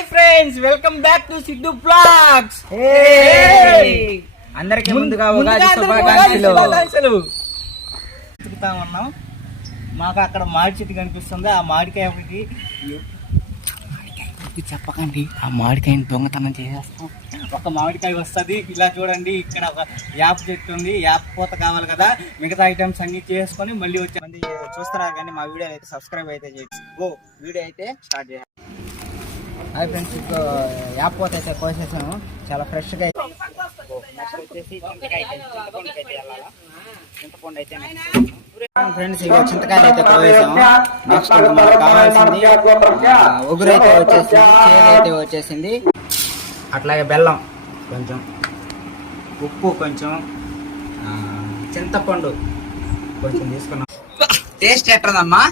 Hi friends, welcome back to Siddhu blogs. అందరికీ ముందుగా ఉగాది శుభాకాంక్షలు. చెప్తా ఉన్నాం. మాకు అక్కడ మామిడి చెట్టు కనిపిస్తుంది. ఆ మామిడికాయకి చెప్పకండి, ఆ మామిడికాయని దొంగతనం చేసేస్తాం. ఒక మామిడికాయ వస్తుంది. ఇలా చూడండి, ఇక్కడ ఒక యాప్ చెట్టు ఉంది. యాప్ పూత కావాలి కదా, మిగతా ఐటమ్స్ అన్ని చేసుకొని మళ్ళీ వచ్చే మంది చూస్తున్నారు. కానీ మా వీడియో అయితే సబ్స్క్రైబ్ అయితే చేయండి. వీడియో అయితే స్టార్ట్ చేయాలి. హాయ్ ఫ్రెండ్స్, ఇప్పుడు యాప్ పూత అయితే కోసేసాము. చాలా ఫ్రెష్గా వచ్చేసి చింతపండు అయితే ఫ్రెండ్స్, ఇక చింతకాయలు అయితే కోసాము. నెక్స్ట్ మనకు కావాల్సింది ఒగురు అయితే వచ్చేసింది, చేదు అయితే వచ్చేసింది. అట్లాగే బెల్లం కొంచెం, ఉప్పు కొంచెం, చింతపండు కొంచెం తీసుకున్నాం. టేస్ట్ ఎట్టుందమ్మా?